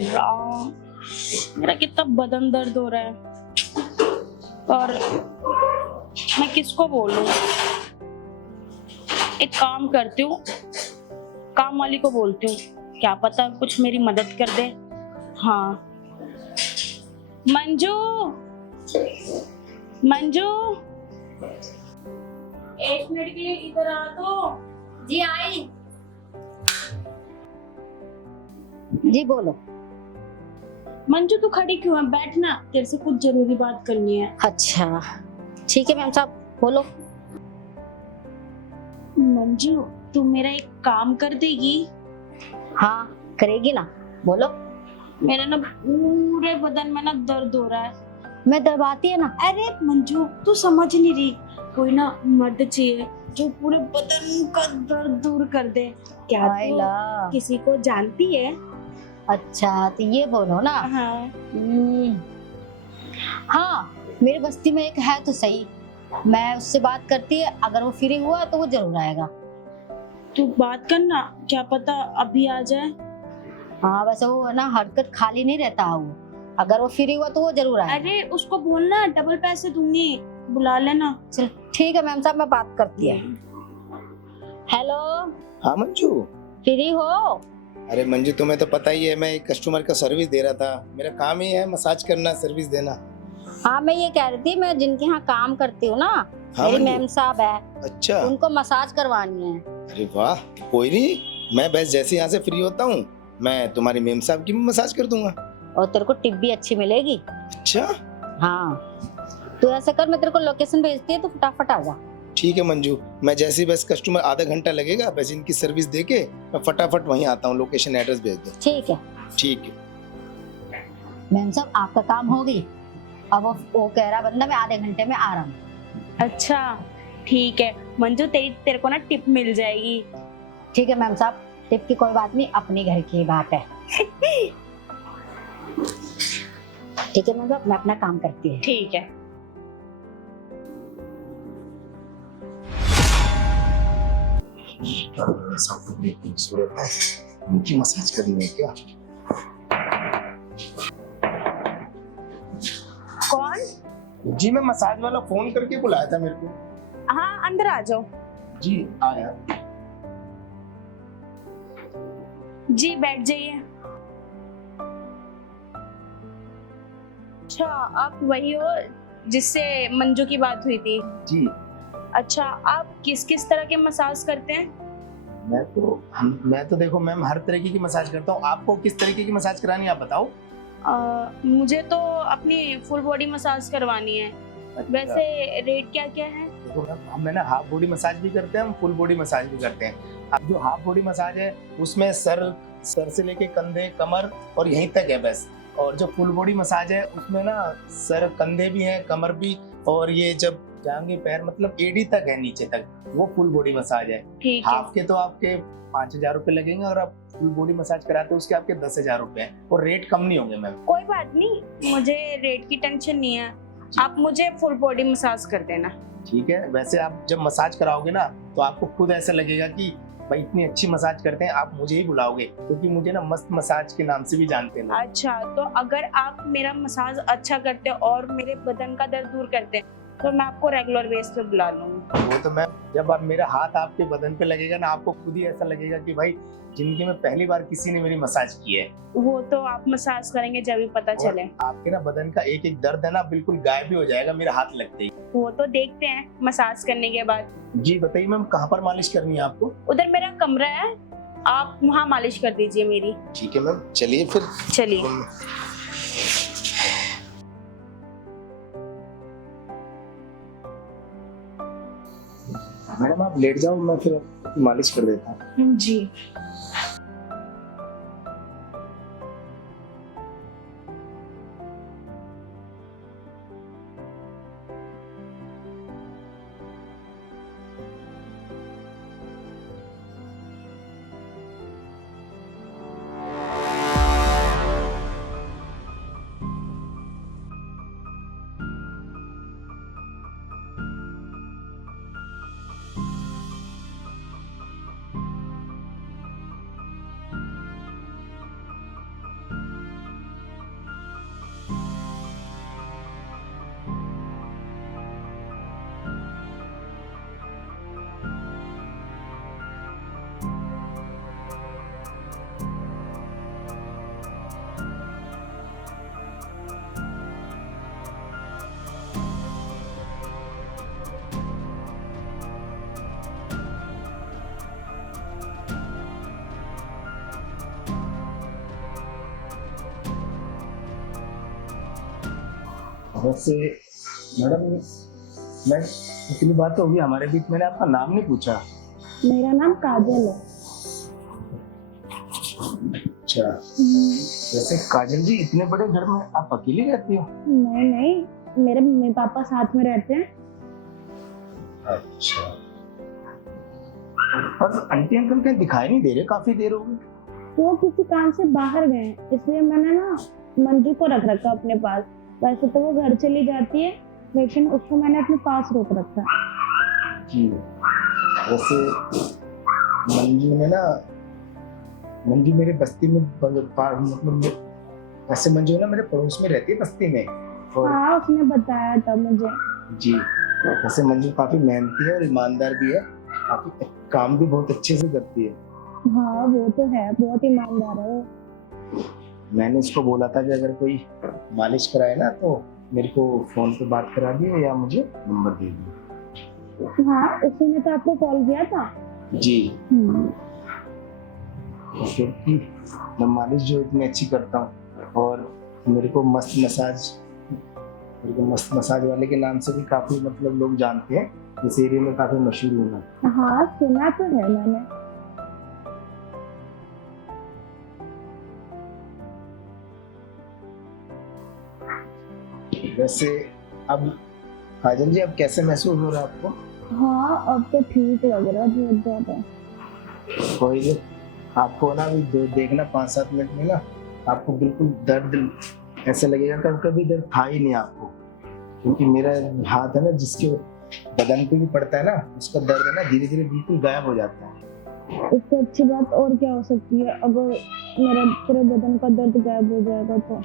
राम, मेरा कितना बदन दर्द हो रहा है और मैं किसको बोलूं। एक काम करती हूँ, काम वाली को बोलती हूँ, क्या पता कुछ मेरी मदद कर दे। हाँ, मंजू, मंजू, 1 मिनट के लिए इधर आ तो। जी आई। जी बोलो। मंजू तू खड़ी क्यों है, बैठ ना, तेरे से कुछ जरूरी बात करनी है। अच्छा ठीक है मैम साहब बोलो। मंजू तू मेरा एक काम कर देगी? हाँ करेगी ना, बोलो। मेरा ना पूरे बदन में ना दर्द हो रहा है। मैं दबाती है ना। अरे मंजू तू समझ नहीं रही, कोई ना मर्द चाहिए जो पूरे बदन का दर्द दूर कर दे। क्या आइला। तू किसी को जानती है? अच्छा तो ये बोलो ना। हाँ। हाँ मेरी बस्ती में एक है तो सही, मैं उससे बात करती है, अगर वो फ्री हुआ तो वो जरूर आएगा। तू बात करना, क्या पता अभी आ जाए। हाँ वैसे वो है ना हरकत खाली नहीं रहता वो, अगर वो फ्री हुआ तो वो जरूर आएगा। अरे उसको बोलना डबल पैसे दूंगी, बुला लेना। चल ठीक है मैम साहब मैं बात करती है। हेलो। हाँ मंजू। फ्री हो? अरे मंजू तुम्हें तो पता ही है, मैं एक कस्टमर का सर्विस दे रहा था, मेरा काम ही है मसाज करना, सर्विस देना। हाँ मैं ये कह रही थी, मैं जिनके यहाँ काम करती हूँ ना, हाँ मेरी मंजू। मैम साहब है, अच्छा। उनको मसाज करवानी है। अरे वाह, कोई नहीं, मैं बस जैसे यहाँ से फ्री होता हूँ मैं तुम्हारी मेम साहब की भी मसाज कर दूंगा। और तेरे को टिप भी अच्छी मिलेगी। अच्छा हाँ तू ऐसा कर, मैं तेरे को लोकेशन भेजती है तो फटाफट आ जा। ठीक है मंजू, मैं जैसे ही बस कस्टमर आधा घंटा लगेगा, बस इनकी सर्विस देके मैं फटाफट वहीं आता हूँ, लोकेशन एड्रेस भेज दो। ठीक है। ठीक है। मैम साहब आपका काम हो गई, अब वो कह रहा बंदा मैं आधे घंटे में आ रहा हूँ। अच्छा ठीक है मंजू, तेरे को ना टिप मिल जाएगी। ठीक है मैम साहब, टिप की कोई बात नहीं, अपने घर की बात है। ठीक है मैम साहब, मैं अपना काम करती हूँ। ठीक है। उनकी मसाज करनी है क्या? कौन? जी मैं मसाज वाला फोन करके बुलाया था मेरे को। हाँ अंदर आ जाओ। जी आया। जी बैठ जाइए। अच्छा आप वही हो जिससे मंजू की बात हुई थी? जी अच्छा आप किस किस तरह के मसाज करते हैं? मैं तो देखो मैम हर तरीके की मसाज करता हूँ, आपको किस तरीके की मसाज करानी है आप बताओ। मुझे तो अपनी फुल बॉडी मसाज करवानी है। वैसे रेट क्या क्या है? देखो मैम हम ना हाफ बॉडी मसाज भी करते हैं, हम फुल बॉडी मसाज भी करते हैं। अब जो हाफ बॉडी मसाज है उसमें सर से लेके कंधे कमर और यहीं तक है बस, और जो फुल बॉडी मसाज है उसमें ना सर कंधे भी हैं कमर भी, और ये जब जांघें पैर मतलब एड़ी तक है नीचे तक, वो फुल बॉडी मसाज है। ठीक है। हाफ के तो आपके 5,000 रुपए लगेंगे, और आप फुल बॉडी मसाज कराते हो उसके आपके 10,000 रुपए हैं, और रेट कम नहीं होंगे मैम। कोई बात नहीं, मुझे रेट की टेंशन नहीं है, आप मुझे फुल बॉडी मसाज कर देना। ठीक है, वैसे आप जब मसाज कराओगे ना तो आपको खुद ऐसा लगेगा कि भाई इतनी अच्छी मसाज करते हैं, आप मुझे ही बुलाओगे, क्योंकि मुझे ना मस्त मसाज के नाम से भी जानते हैं। अच्छा तो अगर आप मेरा मसाज अच्छा करते और मेरे बदन का दर्द दूर करते तो मैं आपको रेगुलर बेस पे बुला लूंगी। वो तो मैं जब आप मेरा हाथ आपके बदन पे लगेगा ना, आपको खुद ही ऐसा लगेगा कि भाई जिंदगी में पहली बार किसी ने मेरी मसाज की है। वो तो आप मसाज करेंगे जब भी पता चले। आपके ना बदन का एक एक दर्द है ना बिल्कुल गायब भी हो जाएगा मेरा हाथ लगते ही। वो तो देखते हैं मसाज करने के बाद। जी बताइए मैम, कहाँ पर मालिश करनी है आपको? उधर मेरा कमरा है, आप वहाँ मालिश कर दीजिए मेरी। ठीक है मैम, चलिए फिर। चलिए। मैडम आप लेट जाओ, मैं फिर मालिश कर देता हूँ। जी। वैसे मैडम, मैं इतनी बात तो होगी हमारे बीच, मैंने आपका नाम नहीं पूछा। मेरा नाम काजल है। अच्छा, वैसे काजल जी इतने बड़े घर में आप अकेली रहती हो? नहीं नहीं, मेरे मम्मी पापा साथ में रहते हैं। अच्छा, और आंटी अंकल कहीं दिखाई नहीं दे रहे, काफी देर हो गई। वो किसी काम से बाहर गए हैं, इसलिए मैंने ना मंजू को रख रखा अपने पास। वैसे तो वो घर चली जाती है, लेकिन उसको मैंने अपने पास रोक रखा। जी, वैसे मंजू मेरे बस्ती में मतलब ऐसे मंजू ना मेरे पड़ोस में रहती है बस्ती में। और हाँ, उसने बताया था मुझे। जी, वैसे मंजू काफी मेहनती है और ईमानदार भी है, काफी काम भी बहुत अच्छे से करती है। हाँ वो तो है, बहुत ईमानदार है वो। मैंने उसको बोला था कि अगर कोई मालिश कराए ना तो मेरे को फोन पे बात करा दियो या मुझे नंबर दे दियो। हाँ, उसने तो आपको कॉल किया था। जी, क्योंकि मैं मालिश जो इतनी अच्छी करता हूँ और मेरे को मस्त मसाज वाले के नाम से भी काफी मतलब लोग जानते हैं, इस एरिया में काफी मशहूर हूँ मैं। हाँ, सुना तो है मैंने। वैसे अब काजल जी, अब कैसे महसूस हो रहा है आपको? हाँ, अब तो ठीक लग रहा है बहुत ज्यादा। कोई नहीं, आपको ना अभी देखना 5-7 मिनट में ना आपको बिल्कुल दर्द ऐसे लगेगा कि कभी दर्द था ही नहीं आपको, क्योंकि मेरा हाथ है ना जिसके बदन पे भी पड़ता है ना, उसका दर्द है ना धीरे धीरे बिल्कुल गायब हो जाता है। इससे अच्छी बात और क्या हो सकती है, अगर मेरा पूरे बदन का दर्द गायब हो जाएगा तो।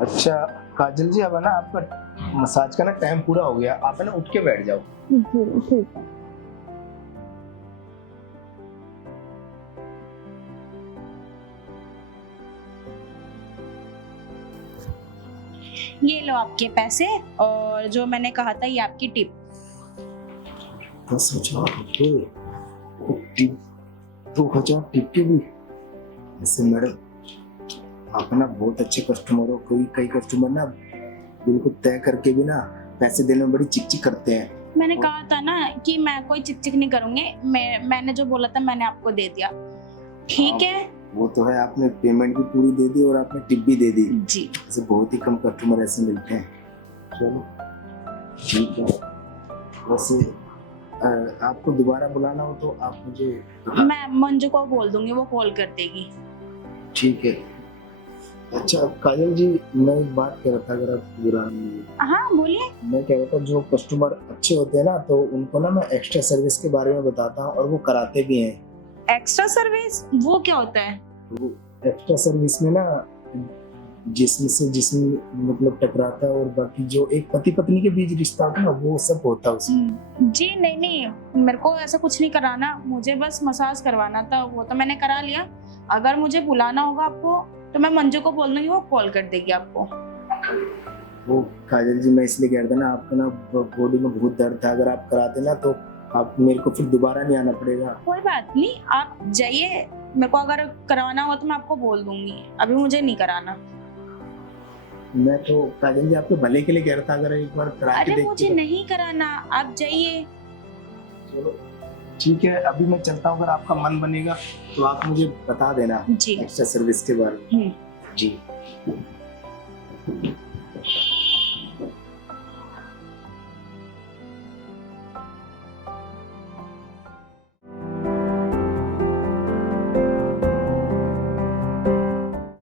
अच्छा काजल जी, अब है ना आपका मसाज का ना टाइम पूरा हो गया, आप है ना उठ के बैठ जाओ। जी ठीक है। ये लो आपके पैसे, और जो मैंने कहा था ये आपकी टिप। 10,000 टिप, 2,000 टिप के भी? ऐसे मैडम आप ना बहुत अच्छे कस्टमर हो, कई कस्टमर ना बिल्कुल तय करके भी ना पैसे देने में बड़ी चिकचिक करते हैं। मैंने कहा था ना कि मैं कोई चिकचिक नहीं करूंगी, मैंने जो बोला था मैंने आपको दे दिया, ठीक है? वो तो है, आपने पेमेंट भी पूरी दे दी और आपने टिप भी दे दी जी। ऐसे बहुत ही कम कस्टमर ऐसे मिलते हैं। चलो ठीक है, वैसे आपको दोबारा बुलाना हो तो आप मुझे मैं मंजू को बोल दूंगी, वो कॉल कर देगी। ठीक है। अच्छा काजल जी, मैं एक बात कह रहा था, अगर आप बुरा नहीं, हाँ बोलिए। मैं कह रहा था जो कस्टमर अच्छे होते हैं ना तो उनको ना मैं एक्स्ट्रा सर्विस के बारे में बताता हूँ और वो कराते भी हैं। एक्स्ट्रा सर्विस वो क्या होता है? वो एक्स्ट्रा सर्विस में ना जिस्म से जिस्म मतलब टकराता है और बाकी जो एक पति पत्नी के बीच रिश्ता होता है ना वो सब होता है उसमें। जी नहीं, मेरे को ऐसा कुछ नहीं कराना, मुझे बस मसाज करवाना था, वो तो मैंने करा लिया। अगर मुझे बुलाना होगा आपको तो मैं मंजू को बोल दूंगी, वो कॉल कर देगी आपको। वो काजल जी, मैं इसलिए कह रहा था ना, आपका ना बॉडी में बहुत दर्द था, अगर आप कराते ना तो आप मेरे को फिर दोबारा नहीं आना पड़ेगा। कोई बात नहीं, आप जाइए, मेरे को अगर करवाना हो तो मैं आपको बोल दूंगी, अभी मुझे नहीं कराना। मैं तो काजल जी आपके भले के लिए कह रहा था, अगर एक बार करा के अरे मुझे नहीं कराना, आप जाइए। चलो ठीक है, अभी मैं चलता हूँ, अगर आपका मन बनेगा तो आप मुझे बता देना जी। एक्स्ट्रा सर्विस के बारे में। जी।